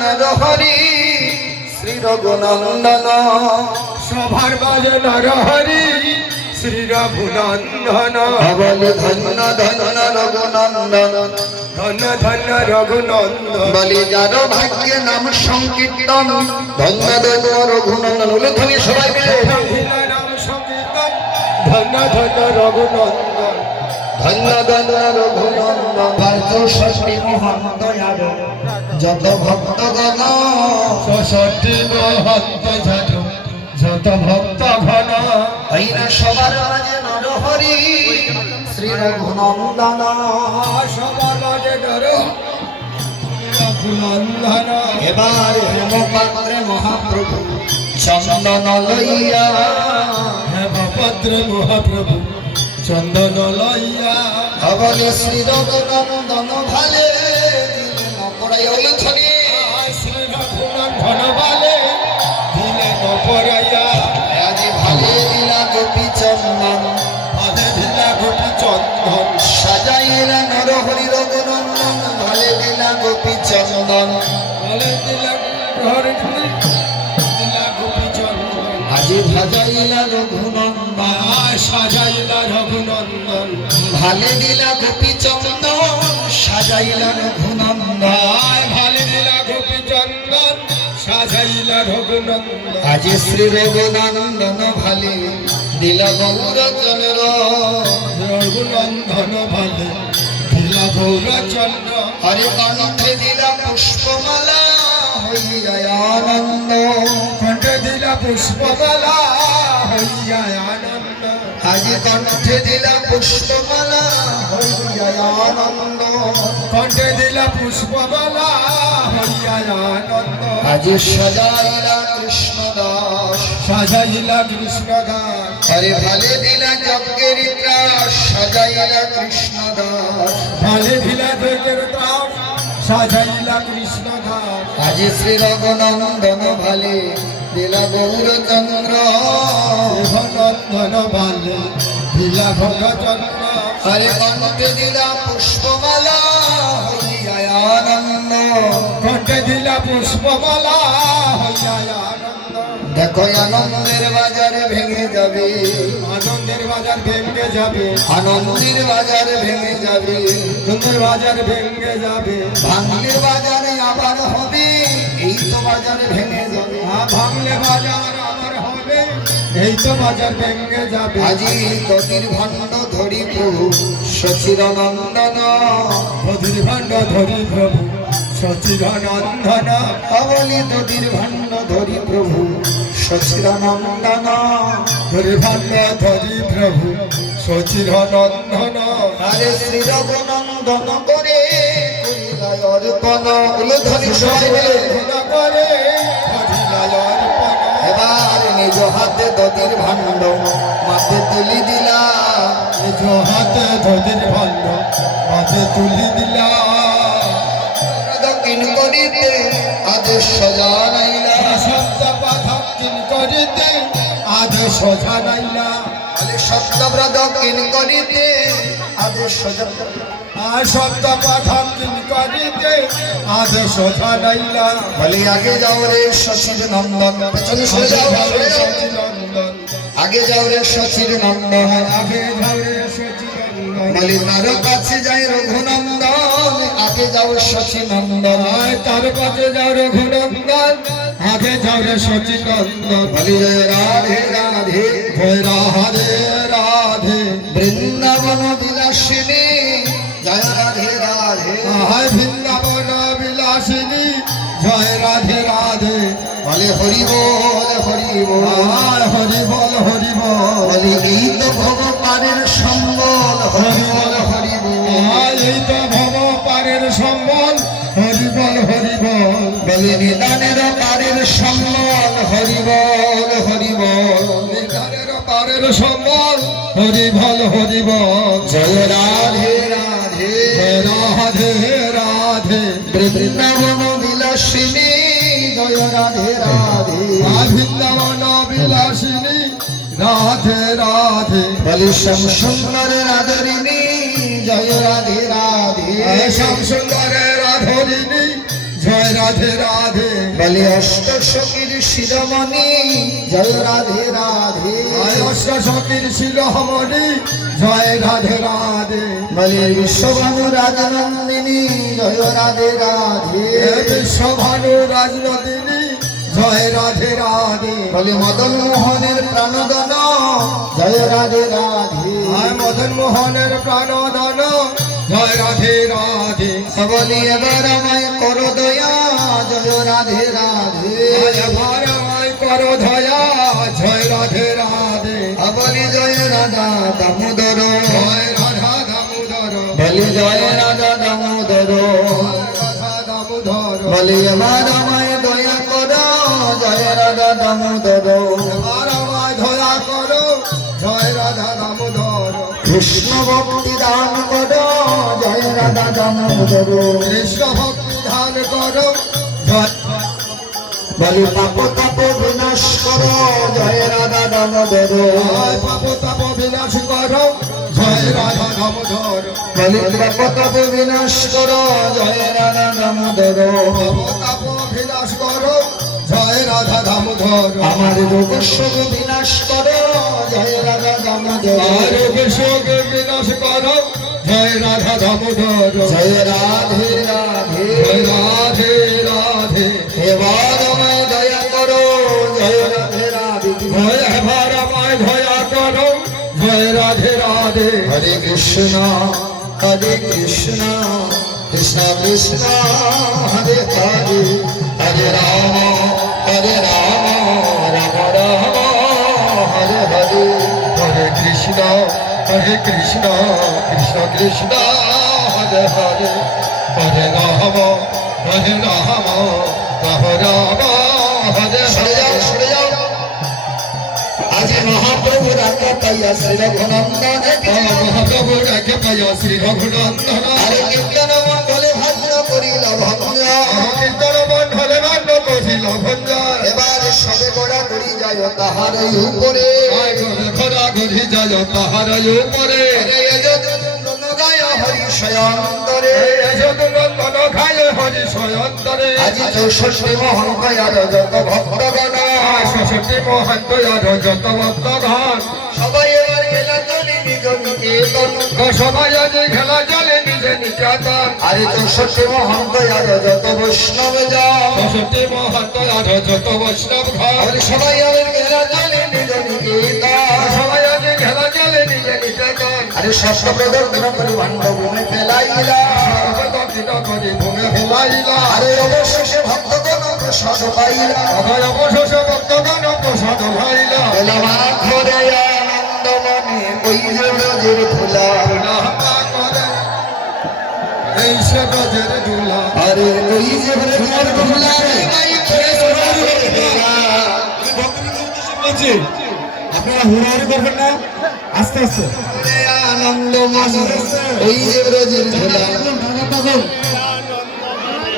নরহরি শ্রী রঘুনন্দন সভার বাজে নরহরি শ্রী রঘুনন্দন বল ধন্য ধন্য রঘুনন্দন ধন্য ধন্য রঘুনন্দন বলি যার ভাগ্যে নাম সংকীর্তন ধন্য ধন্য রঘুনন্দন উলুধ্বনি সবাই মিলে নাম সংকীর্তন ধন্য ধন্য রঘুনন্দন ধন্য ধন্য রঘুনন্দন পার্থ ষষ্ঠী মহান দয়াল যত ভক্তগণ ষষ্ঠী মহন্ত যত ভক্ত ঘন হইনা সবার মাঝে নরহরি শ্রী রঘুনন্দন সবার মাঝে রঘুনন্দন এবার হেমপাত্রে মহাপ্রভু চন্দন লইয়া হেমপাত্র মহাপ্রভু চন্দন লইয়া বলে শ্রী রঘুনন্দন ভালে পড়াই উলুধ্বনি শ্রী রঘুনন্দন ভালে দিলে নপরাইয়া আজি ভালে দিলা গোপী চন্দন ভালে দিলা গোপী চন্দন সাজাইলা নরহরি রঘুনন্দন ভালে দিলা গোপী চন্দন ভালে দিলা হরি দিলা গোপী চন্দন আজি ভাজাইলা রঘুনন্দন সাজাইলা রঘুনন্দন ভালে দিলা গোপী চন্দন সাজাইলা রঘুনন্দন ভালে দিলা গোপী চন্দন সাজাইলা রঘুনন্দন আজি শ্রী রঘুনন্দন ভালে দিলা গৌরচন্দ্র রঘুনন্দন ভালে দিলা গৌরচন্দ্র হরে কণ্ঠে দিলা পুষ্পমালা হইয়া আনন্দ কণ্ঠে দিলা পুষ্পমালা হইয়া আনন্দ আজি কণ্ঠে দিলা পুষ্পমালা হইয়া আনন্দ কণ্ঠে দিলা পুষ্পমালা হইয়া আনন্দ আজি সজাইলা কৃষ্ণ দাস সাজাইলা কৃষ্ণদাস হরে ভালে দিলা যজ্ঞের ত্রাস সাজাইলা কৃষ্ণ দাস ভালে দিলা যজ্ঞের ত্রাস সাজাইলা কৃষ্ণদাস আজি শ্রী রঘুনন্দন ভালে দিলা গৌরচন্দ্র রঘুনন্দন ভালে দিলা গৌরচন্দ্র হরে কণ্ঠে দিলা পুষ্পমালা হইয়া আনন্দ কণ্ঠে দিলা পুষ্পমালা হইয়া আনন্দ দেখো আনন্দের বাজারে ভেঙে যাবে আনন্দের বাজার ভেঙে যাবে আনন্দের বাজারে ভেঙে যাবে আনন্দের বাজার ভেঙে যাবে ভাঙলে বাজারে আবার হবে এই তো বাজারে ভেঙে যাবে ভাঙলে বাজার আমার হবে এই তো বাজার ভেঙে যাবে আজি গতির ভণ্ড ধরি প্রভু সচিরানন্দন ধরির ভাণ্ড ধরি প্রভু সচিদানন্দন অবলি গতির ভণ্ড ধরি প্রভু সচিরানন্দন ধরি ভাণ্ড ধরি প্রভু সচিদানন্দন আরে শ্রী রঘুনন্দন করে করিলাই অর্পণ উলুধ্বনি সবাই মিলে গুণা করে করিলাই অর্পণ এবার নিজ হাতে দতির ভাণ্ড মাথে তুলি দিলা নিজ হাতে ধরির ভাণ্ড হাতে তুলি দিলা দক্ষিণ করিতে আদেশ জানাইলা শব্দ পাথর করিতে আদেশ জানাইলা সপ্তব্র দক্ষিণ করিতে আদেশ আর শব্দ পাথর করিতে আদেশ জানাইলা বলি আগে যাও রে শশীর নন্দন পেছনে সরে যাও সচিনন্দন আগে যাও রে শশীর নন্দন আগে ঝাউরে সচিনন্দন বলি তার কাছে যাই রঘুনন্দন আগে যাও শশী নন্দন তার কাছে যাও রঘুনন্দন আগে ঝাউরে সচিনন্দন বলি জয় রাধে রাধে জয় রাধে রাধে বৃন্দাবন বিলাসিনী জয় রাধে রাধে আহায় বৃন্দাবন বিলাসিনী জয় রাধে রাধে বলে হরি বল হরি বল আহায় হরি বল হরি বল বলি এই তো ভগবানের সম্বল হরি বল হরি বল আহায় এই তো ভব পারের সম্বল হরি বল হরি বল বলি নিদানের পারের সম্বল হরি বল হরি বল নিদানের পারের সম্বল হরি বল হরি বল জয় রাধে রাধে জয় রাধে রাধে বৃন্দাবন বিলাসিনী জয় রাধে রাধে বৃন্দাবন বিলাসিনী রাধে রাধে বলি শ্যাম সুন্দর রাধরিণী জয় রাধে রাধে শ্যাম সুন্দরের রাধরিণী জয় রাধে রাধে বলে অষ্ট সখীর শিরোমণি জয় রাধে রাধে অষ্ট সখীর শিরোমণি জয় রাধে রাধে বলে বিশ্বভানু রাজনন্দিনী জয় রাধে রাধে বিশ্বভানু রাজনন্দিনী জয় রাধে রাধে বলে মদন মোহনের প্রাণদন জয় রাধে রাধে মদন মোহনের প্রাণদান জয় রাধে রাধে বলি এবার আমায় করো দয়া জয় রাধে রাধে এবার আমায় করো দয়া জয় রাধে রাধে বলি জয় রাধা দামোদর জয় রাধা দামোদর বলি জয় রাধা দামোদর রাধা দামোদর বলি এবার আমায় দয়া করো জয় রাধা দামোদর এবার আমায় দয়া করো জয় রাধা দামোদর কৃষ্ণ ভক্তি দান করো জয় রাধা দামোদর কৃষ্ণ ভক্তি ধান করো জয় বলি পাপ তাপ বিনাশ করো জয় রাধা দামোদর পাপ তাপ বিনাশ করো জয় রাধা দামোদর বলি পাপ তাপ বিনাশ করো জয় রাধা দামোদর পাপ তাপ বিনাশ করো জয় রাধা দামোদর আমার রোগ শোক বিনাশ করো জয় রাধা দামোদর আরোগ শোক বিনাশ করো জয় রাধা দামোদর জয় রাধে রাধে জয় রাধে রাধে এবার আমায় দয়া করো জয় রাধে রাধে জয় এবার আমায় দয়া করো জয় রাধে রাধে হরে কৃষ্ণ কৃষ্ণ কৃষ্ণ হরে হরে হরে রাম রাম রাম হরে হরে হরে কৃষ্ণ কৃষ্ণ কৃষ্ণ হরে হরে হরে রাম রাম রাম হরে সরে যাও হরে সরে যাও আজ মহাপ্রভু রাখা পাইয়া শ্রী রঘুনন্দন মহাপ্রভু ডাকে পাইয়া শ্রী রঘুনন্দন আরে কীর্তন মন্ডলে ভাগ্য করিল ভঙ্গ কীর্তন মন্ডলে মান্য করিল ভঞ্জয় এবার সবে গোড়া করি যায় তাহার উপরে ঘোরা ঘুরি যায় তাহার উপরে গায় হরি শয়ন্তরে যদুনন্দন খায় হরি শয়ন্তরে আজি 64 মহন্ত আর যত ভক্তগণ ষষ্ঠী মহান্ত যত ভক্তগণ সবাই এবার খেলা চলে নিজ নিকেতন সবাই আজ খেলা চলে নিজে নিকেতন আরে 64 মহন্ত আর যত বৈষ্ণব যাও ষষ্ঠী মহান্ত যত বৈষ্ণব ঘর সবাই এবার খেলা চলে নিজ নিকেতন সবাই আজ খেলা চলে নিজে নিকেতন আরে শস্য প্রদর্শন করে ভাণ্ড ভূমে ফেলাইলা দক্ষিণ করে ভূমে ফেলাইলা আরে অবশেষে ভক্তগণ প্রসাদ পাইলা অভয় অবশেষে ভক্তগণ প্রসাদ ভাইলা বেলা ঘরে আনন্দ মনে ওই যে ব্রজের ধুলা এই সে ব্রজের দুলা আরে ওই যে ব্রজের ধুলা আপনারা হুড়াহুড়ি করবেন না, আস্তে আস্তে আনন্দ মনে ওই যে ব্রজের ধুলা থাকুন,